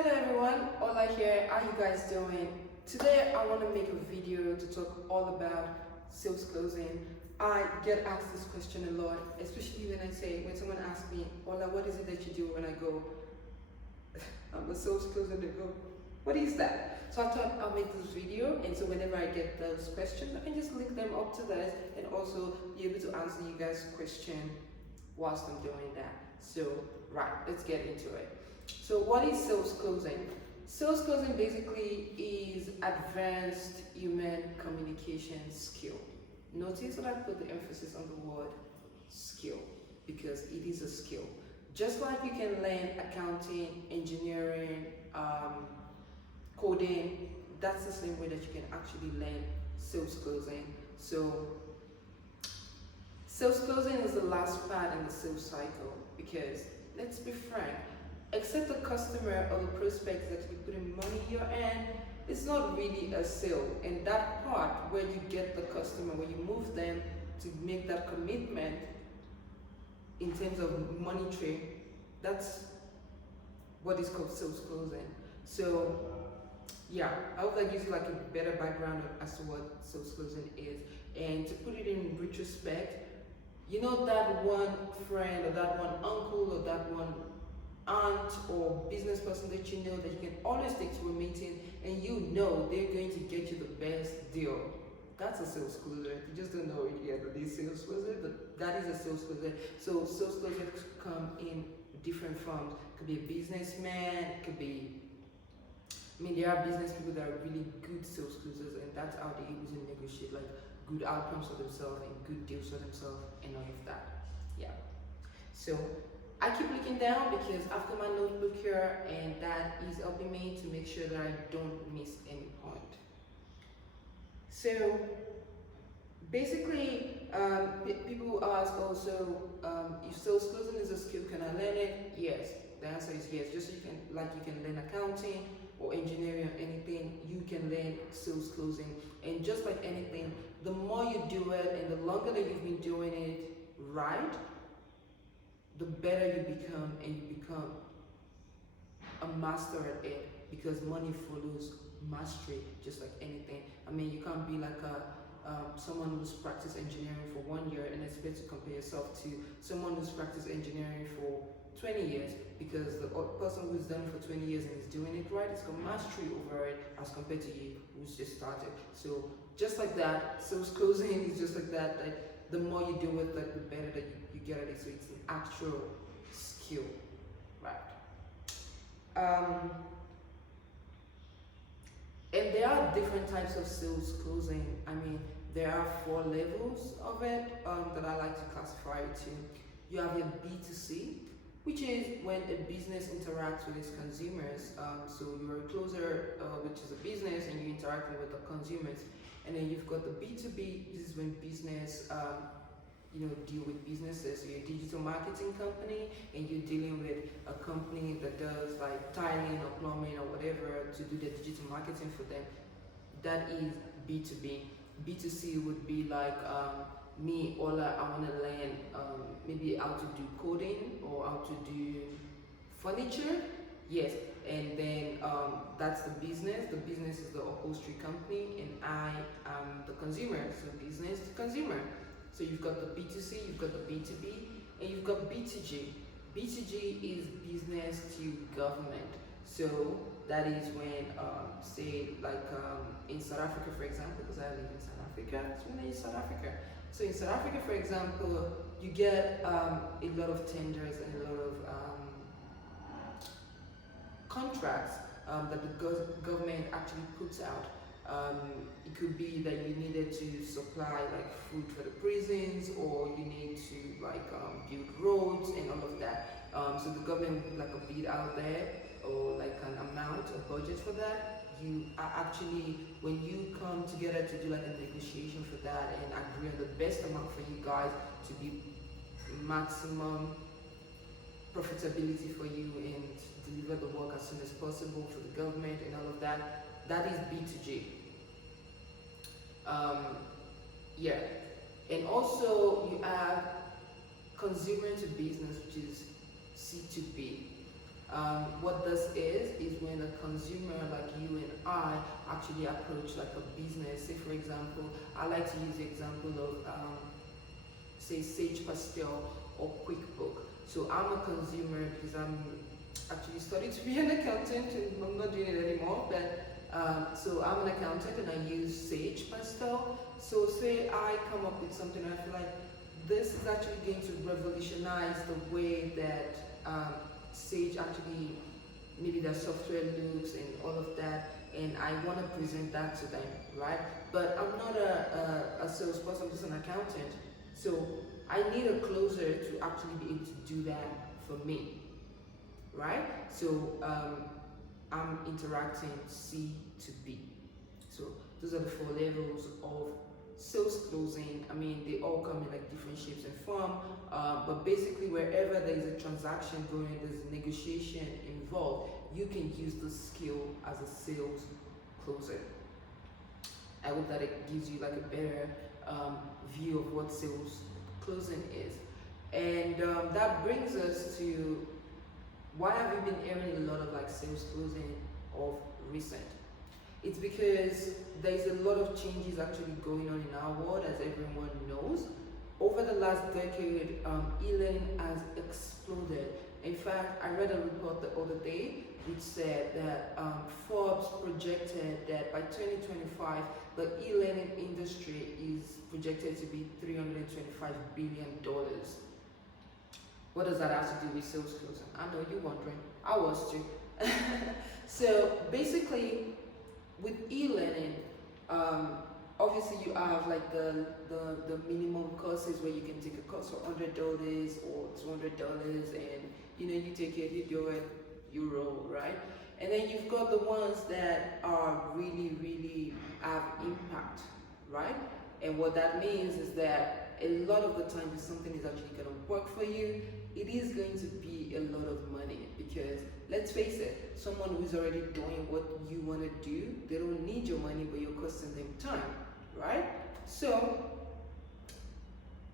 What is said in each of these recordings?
Hello everyone, Ola here. How you guys doing? Today I want to make a video to talk all about sales closing. I get asked this question a lot, especially when someone asks me, Ola, what is it that you do? When I go, I'm a sales closer, they go, what is that? So I thought I'll make this video, and so whenever I get those questions, I can just link them up to this and also be able to answer you guys' question whilst I'm doing that. So, right, let's get into it. So what is sales closing? Sales closing basically is advanced human communication skill. Notice that I put the emphasis on the word skill because it is a skill. Just like you can learn accounting, engineering, coding, that's the same way that you can actually learn sales closing. So sales closing is the last part in the sales cycle because let's be frank, except the customer or the prospect that you put in money in your hand, it's not really a sale. And that part where you get the customer, where you move them to make that commitment in terms of monetary, that's what is called sales closing. So yeah, I hope that gives you like a better background as to what sales closing is. And to put it in retrospect, you know that one friend or that one uncle or that one aunt or business person that you know that you can always take to a meeting and you know they're going to get you the best deal. That's a sales closer. You just don't know it yet, but it's sales closer, but that is a sales closer. So sales closers come in different forms. It could be a businessman, it could be, I mean, there are business people that are really good sales closers, and that's how they able to negotiate like good outcomes for themselves and good deals for themselves and all of that. Yeah. So I keep looking down because after my notebook here, and that is helping me to make sure that I don't miss any point. So basically, people ask also if sales closing is a skill, can I learn it? Yes, the answer is yes. Just so you can learn accounting or engineering or anything, you can learn sales closing. And just like anything, the more you do it and the longer that you've been doing it right, the better you become, and you become a master at it because money follows mastery, just like anything. I mean, you can't be like someone who's practiced engineering for 1 year and expect to compare yourself to someone who's practiced engineering for 20 years because the person who's done it for 20 years and is doing it right has got mastery over it as compared to you who's just started. So just like that, sales closing is just like that. Like the more you do it, like the better that you get at it. So it's an actual skill, right? And there are different types of sales closing. I mean, there are 4 levels of it that I like to classify it to. You have your B2C, which is when a business interacts with its consumers. So you're a closer, which is a business, and you're interacting with the consumers. And then you've got the B2B. This is when business, deal with businesses. So you're a digital marketing company, and you're dealing with a company that does like tiling or plumbing or whatever to do the digital marketing for them. That is B2B. B2C would be like me, Ola, I want to learn maybe how to do coding or how to do furniture. Yes, and then that's the business. The business is the upholstery company, and I am the consumer. So business to consumer. So you've got the B2C, you've got the B2B, and you've got B2G. B2G is business to government. So that is when, say, like in South Africa, for example, because I live in South Africa, it's when in South Africa. So in South Africa, for example, you get a lot of tenders and a lot of contracts that the government actually puts out. It could be that you needed to supply like food for the prisons, or you need to like build roads and all of that. So the government will put like a bid out there or like an amount, a budget for that. You are actually, when you come together to do like a negotiation for that and agree on the best amount for you guys to be maximum profitability for you and deliver the work as soon as possible for the government and all of that, that is B2G. Yeah, and also you have consumer to business, which is C2B. What this is when actually approach like a business. Say for example, I like to use the example of say Sage Pastel or QuickBook. So I'm a consumer because I'm actually studied to be an accountant and I'm not doing it anymore. But so I'm an accountant and I use Sage Pastel. So say I come up with something and I feel like this is actually going to revolutionize the way that Sage actually maybe their software looks and all of that, and I want to present that to them, right? But I'm not a salesperson, I'm just an accountant. So I need a closer to actually be able to do that for me, right? So I'm interacting C to B. So those are the 4 levels of sales closing. I mean, they all come in like different shapes and form, but basically wherever there is a transaction going, there's a negotiation involved, you can use the skill as a sales closer. I hope that it gives you like a better view of what sales closing is. And that brings us to why have you been hearing a lot of like sales closing of recent? It's because there's a lot of changes actually going on in our world, as everyone knows. Over the last decade, e-learning has exploded. In fact, I read a report the other day which said that Forbes projected that by 2025, the e-learning industry is projected to be $325 billion. What does that have to do with sales closing? I know you're wondering. I was too. So basically, with e-learning, obviously you have like the minimum courses where you can take a course for $100 or $200, and you take it, you do it, you roll, right? And then you've got the ones that are really have impact, right? And what that means is that a lot of the time, if something is actually going to work for you, it is going to be a lot of money, because let's face it, someone who's already doing what you want to do, they don't need your money, but you're costing them time, right? So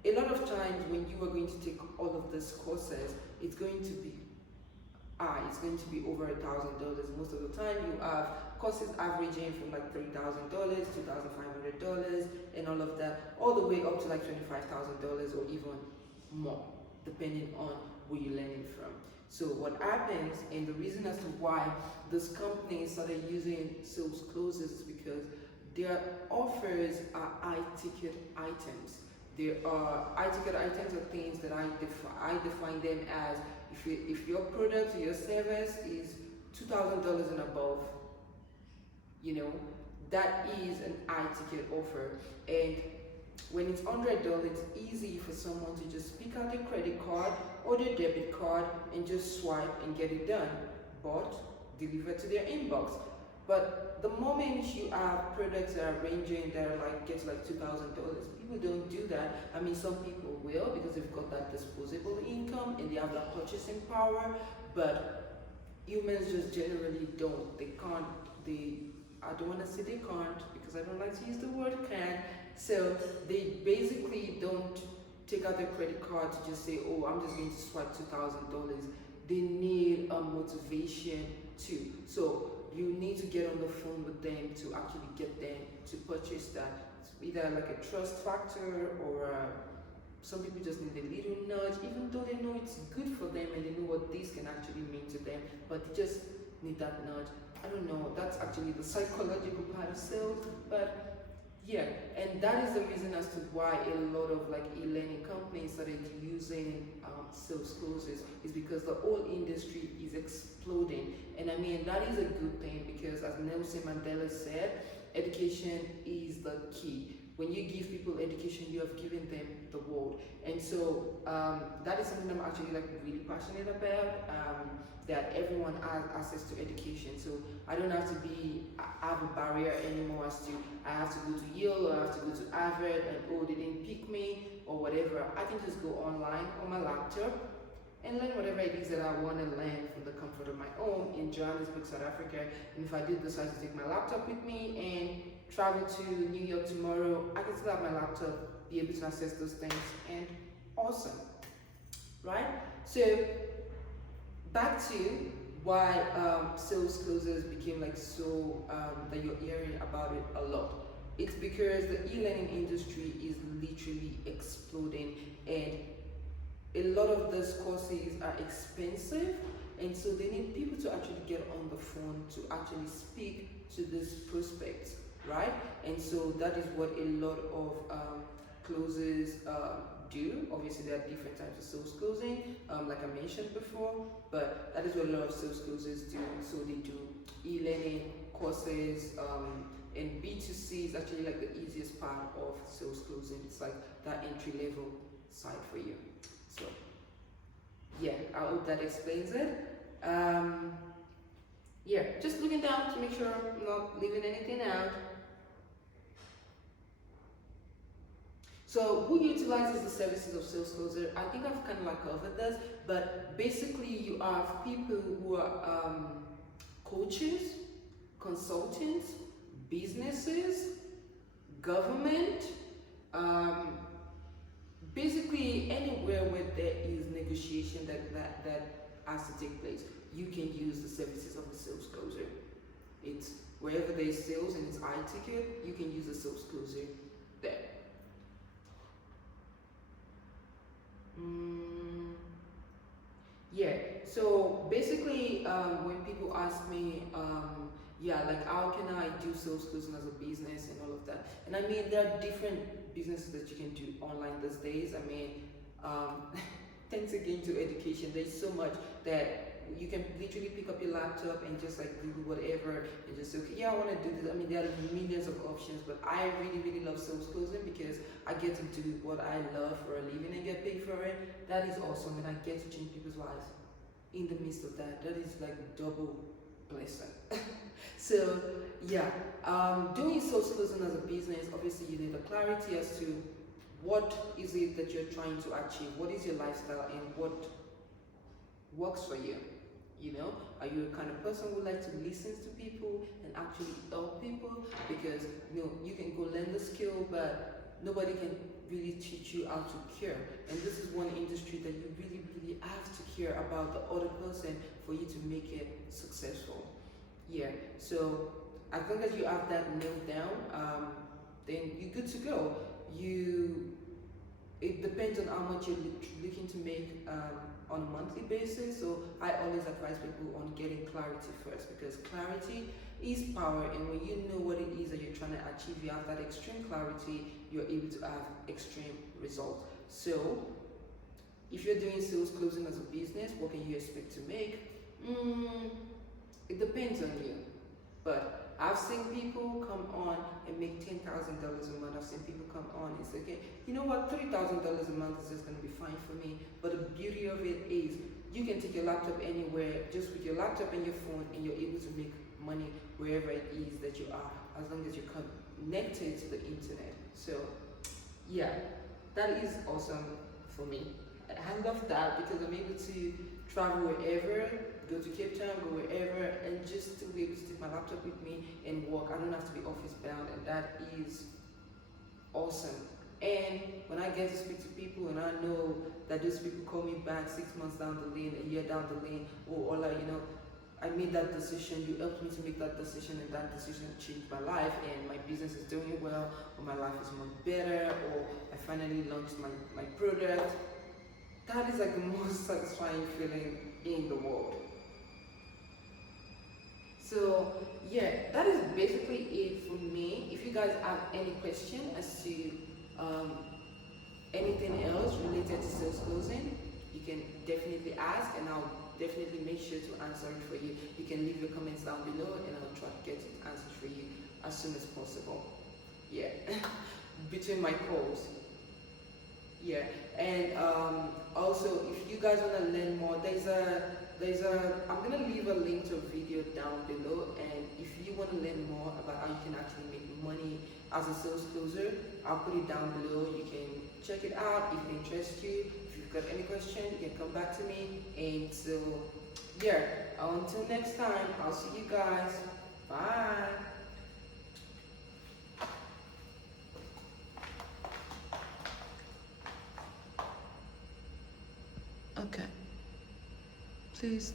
a lot of times when you are going to take all of these courses, it's going to be over $1,000. Most of the time you have courses averaging from like $3,000, $2,500, and all of that, all the way up to like $25,000 or even more, depending on where you're learning from. So what happens, and the reason as to why this company started using sales closes, is because their offers are high-ticket items. There are high-ticket items are things that I define them as if your product or your service is $2,000 and above, that is an high-ticket offer. And when it's $100, it's easy for someone to just pick out their credit card or their debit card and just swipe and get it done, bought, delivered to their inbox. But the moment you have products that are ranging, that are like get to like $2,000, people don't do that. I mean, some people will because they've got that disposable income and they have that purchasing power, but humans just generally don't. They can't. I don't want to say they can't because I don't like to use the word can. So they basically don't take out their credit card to just say, oh, I'm just going to swipe $2,000. They need a motivation too. So you need to get on the phone with them to actually get them to purchase that. It's either like a trust factor or some people just need a little nudge, even though they know it's good for them and they know what this can actually mean to them, but they just need that nudge. I don't know, that's actually the psychological part of sales, but yeah, and that is the reason as to why a lot of like e-learning companies started using sales closes, is because the whole industry is exploding. And I mean, that is a good thing because as Nelson Mandela said, education is the key. When you give people education, you have given them the world. And so that is something I'm actually like really passionate about, that everyone has access to education. So I don't have to have a barrier anymore as to I have to go to Yale or I have to go to Harvard and oh, they didn't pick me or whatever. I can just go online on my laptop and learn whatever it is that I want to learn from the comfort of my home in Johannesburg, South Africa. And if I do decide to take my laptop with me and travel to New York tomorrow, I can still have my laptop, be able to access those things, and awesome, right? So back to why sales closes closers became like so that you're hearing about it a lot? It's because the e-learning industry is literally exploding, and a lot of those courses are expensive, and so they need people to actually get on the phone to actually speak to these prospects, right? And so that is what a lot of closers do. Obviously there are different types of sales closing, like I mentioned before, but that is what a lot of sales closers do. So they do e-learning courses, and B2C is actually like the easiest part of sales closing. It's like that entry level side for you. So yeah, I hope that explains it. Yeah, just looking down to make sure I'm not leaving anything out. So who utilizes the services of sales closer? I think I've kind of like covered this, but basically you have people who are coaches, consultants, businesses, government, basically anywhere where there is negotiation that has to take place, you can use the services of the sales closer. It's wherever there is sales and it's high ticket, you can use the sales closer there. Yeah, so basically when people ask me, yeah, like how can I do sales closing as a business and all of that, and I mean there are different businesses that you can do online these days. I mean, thanks again to education, there's so much that you can literally pick up your laptop and just like Google whatever and just say, okay, yeah, I want to do this. I mean, there are millions of options, but I really love sales closing because I get to do what I love for a living and get paid for it. That is awesome, and I get to change people's lives in the midst of that. That is like double blessing. So yeah, doing sales closing as a business, obviously you need a clarity as to what is it that you're trying to achieve, what is your lifestyle, and what works for you. You know, are you a kind of person who likes to listen to people and actually help people? Because you can go learn the skill, but nobody can really teach you how to care. And this is one industry that you really have to care about the other person for you to make it successful. Yeah, so as long as you have that nailed down, then you're good to go. It depends on how much you're looking to make on a monthly basis. So I always advise people on getting clarity first, because clarity is power, and when you know what it is that you're trying to achieve, you have that extreme clarity, you're able to have extreme results. So if you're doing sales closing as a business, what can you expect to make? It depends on you, but I've seen people come on and make $10,000 a month. I've seen people come on and say, okay, you know what, $3,000 a month is just going to be fine for me. But the beauty of it is you can take your laptop anywhere, just with your laptop and your phone, and you're able to make money wherever it is that you are, as long as you're connected to the internet. So yeah, that is awesome for me. I love that because I'm able to travel wherever, go to Cape Town, go wherever, and just to be able to take my laptop with me and work. I don't have to be office bound, and that is awesome. And when I get to speak to people and I know that those people call me back 6 months down the lane, a year down the lane, or like, I made that decision, you helped me to make that decision, and that decision changed my life, and my business is doing well, or my life is much better, or I finally launched my product. That is like the most satisfying feeling in the world. So yeah, that is basically it for me. If you guys have any question as to anything else related to sales closing, you can definitely ask, and I'll definitely make sure to answer it for you. You can leave your comments down below, and I'll try to get it answered for you as soon as possible. Yeah, between my calls. Yeah, and also if you guys want to learn more, I'm gonna leave a link to a video down below, and if you want to learn more about how you can actually make money as a sales closer, I'll put it down below. You can check it out if it interests you. If you've got any question, you can come back to me. And so yeah, until next time, I'll see you guys. Bye. Okay, please.